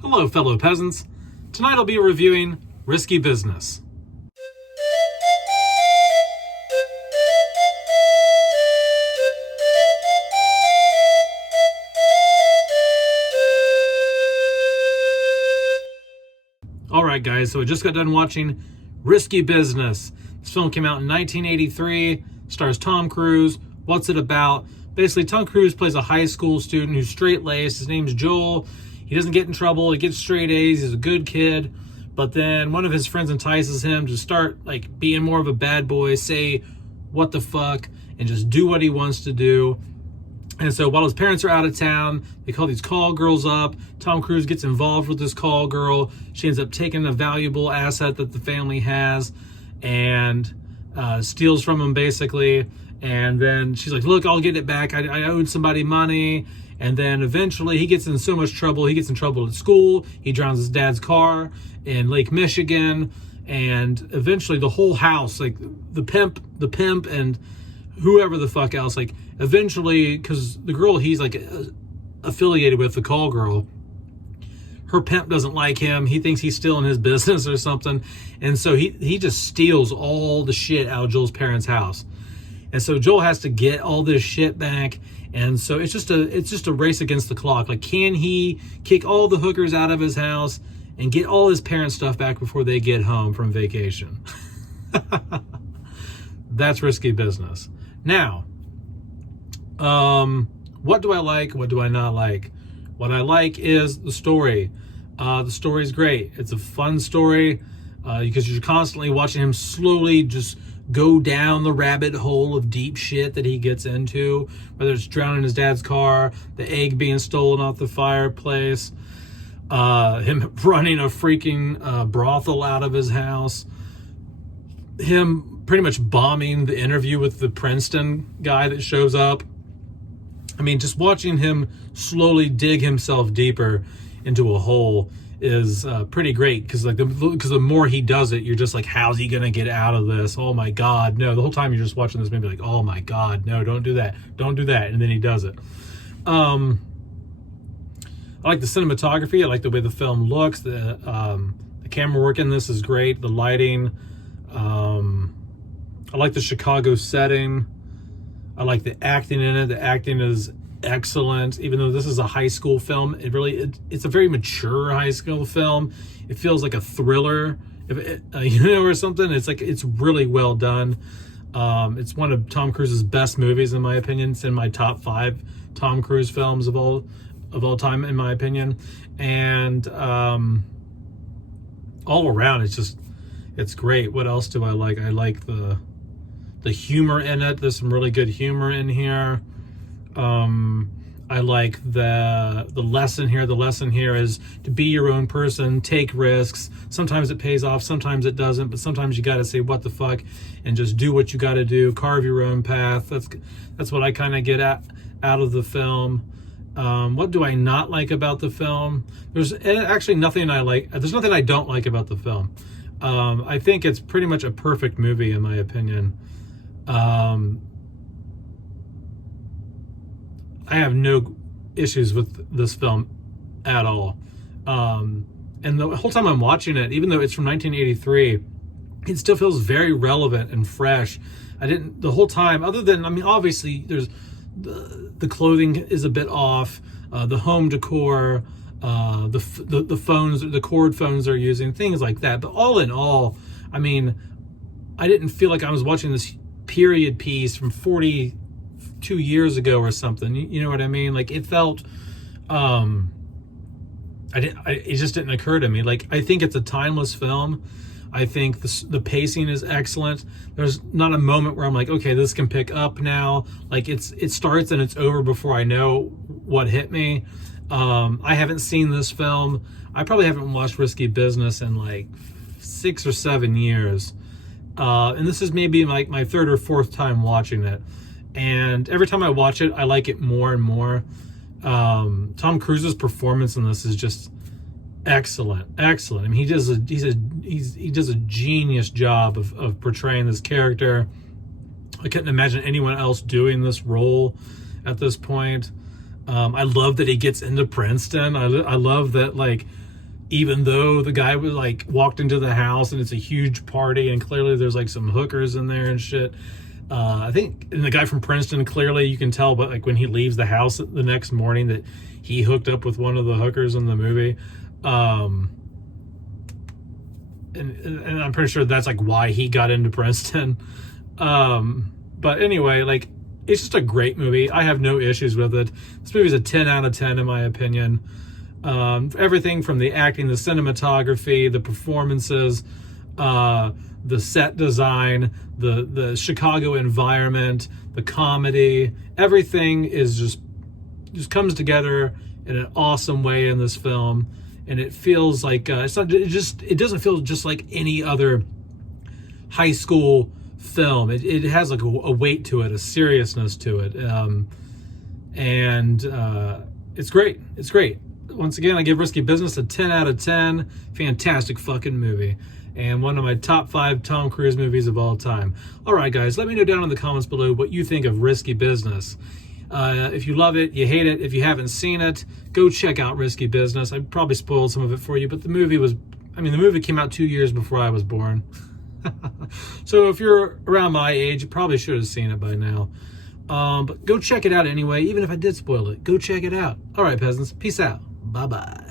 Hello, fellow peasants. Tonight I'll be reviewing Risky Business. Alright guys, so I just got done watching Risky Business. This film came out in 1983, stars Tom Cruise. What's it about? Basically, Tom Cruise plays a high school student who's straight-laced. His name's Joel. He doesn't get in trouble. He gets straight A's. He's a good kid. But then one of his friends entices him to start being more of a bad boy, say what the fuck, and just do what he wants to do. And so while his parents are out of town, they call these call girls up. Tom Cruise gets involved with this call girl. She ends up taking a valuable asset that the family has and steals from him, basically. And then she's like, look, I'll get it back. I owed somebody money. And then eventually he gets in so much trouble. He gets in trouble at school. He drowns his dad's car in Lake Michigan. And eventually the whole house, the pimp and whoever the fuck else, eventually, because the girl he's affiliated with, the call girl, her pimp doesn't like him. He thinks he's stealing his business or something. And so he just steals all the shit out of Joel's parents' house. And so Joel has to get all this shit back. And so it's just a race against the clock. Can he kick all the hookers out of his house and get all his parents' stuff back before they get home from vacation? That's Risky Business. Now, what do I like? What do I not like? What I like is the story. The story's great. It's a fun story because you're constantly watching him slowly just go down the rabbit hole of deep shit that he gets into, whether it's drowning his dad's car, the egg being stolen off the fireplace, him running a freaking brothel out of his house, him pretty much bombing the interview with the Princeton guy that shows up. I mean, just watching him slowly dig himself deeper into a hole is pretty great, because the more he does it, you're just like, how's he gonna get out of this? Oh my god, no. The whole time you're just watching this movie oh my god, no, don't do that, and then he does it. I like the cinematography. I like the way the film looks. The camera work in this is great. The lighting. I like the Chicago setting. I like the acting in it. The acting is excellent. Even though this is a high school film, it's a very mature high school film. It feels like a thriller, or something. It's really well done. It's one of Tom Cruise's best movies, in my opinion. It's in my top 5 Tom Cruise films of all time, in my opinion. And all around, it's great. What else do I like? I like the humor in it. There's some really good humor in here. I like the lesson here. The lesson here is to be your own person, take risks. Sometimes it pays off, sometimes it doesn't, but sometimes you got to say what the fuck and just do what you got to do. Carve your own path. That's what I kind of get out of the film. What do I not like about the film? There's actually nothing I like. There's nothing I don't like about the film. I think it's pretty much a perfect movie, in my opinion. I have no issues with this film at all. And the whole time I'm watching it, even though it's from 1983, it still feels very relevant and fresh. The whole time, other than, obviously there's the clothing is a bit off, the home decor, the phones, the cord phones they're using, things like that. But all in all, I didn't feel like I was watching this period piece from 42 years ago or something. You know what I mean? It felt, it just didn't occur to me. I think it's a timeless film. I think the pacing is excellent. There's not a moment where I'm like, okay, this can pick up now. It starts and it's over before I know what hit me. I haven't seen this film. I probably haven't watched Risky Business in 6 or 7 years. And this is maybe my 3rd or 4th time watching it. And every time I watch it, I like it more and more. Tom Cruise's performance in this is just excellent. He does a genius job of portraying this character. I couldn't imagine anyone else doing this role at this point. I love that he gets into Princeton. I love that, even though the guy was like walked into the house and it's a huge party and clearly there's like some hookers in there and shit. I think, and the guy from Princeton, clearly you can tell, but like when he leaves the house the next morning, that he hooked up with one of the hookers in the movie. And I'm pretty sure that's like why he got into Princeton. But anyway, like, it's just a great movie. I have no issues with it. This movie's a 10 out of 10 in my opinion. Everything from the acting, the cinematography, the performances, the set design, the Chicago environment, the comedy, everything is just comes together in an awesome way in this film. And it feels like it doesn't feel just like any other high school film. It has like a weight to it, a seriousness to it, and it's great. It's great. Once again, I give Risky Business a 10 out of 10. Fantastic fucking movie, and one of my top 5 Tom Cruise movies of all time. All right, guys, let me know down in the comments below what you think of Risky Business. If you love it, you hate it. If you haven't seen it, go check out Risky Business. I probably spoiled some of it for you, but the movie came out 2 years before I was born. So if you're around my age, you probably should have seen it by now. But go check it out anyway. Even if I did spoil it, go check it out. All right, peasants, peace out. Bye-bye.